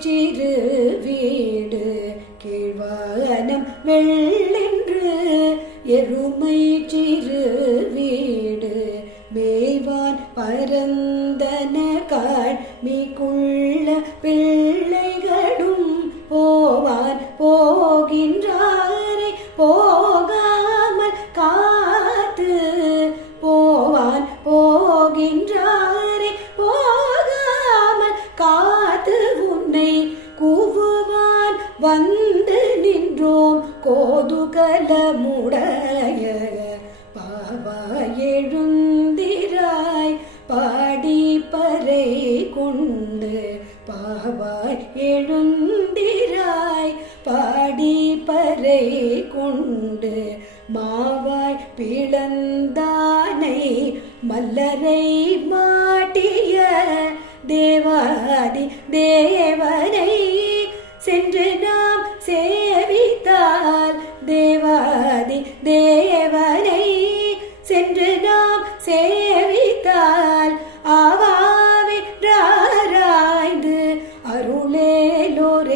சிறு வீடு கீழ்வானம் வெள்ளென்று எருமை சிறு வீடு மேய்வான் பரந்தன காழ்மிக்குள்ள பிள்ளைகளும் போவான் போகின்றாரை போகாமல் காத்து போவான் போகின்றாரை போகாமல் காத்து உன்னை கூவுவான் வந்து நின்றோம் கோதுகலமுடைய பாவாய் எழுந்திராய் பாடி பறை கொண்டு பாவாய் எழுந்திராய் பாடி பறை கொண்டு மாவாய் பிளந்தானை மல்லரை மாட்டிய தேவாதி தேவனை சென்று நாம் சேவித்தால் தேவாதி தேவனை சென்று நாம் சேவித்தால் ஆவாவின்றாராய்ந்து அருளேலோரெம்பாவாய்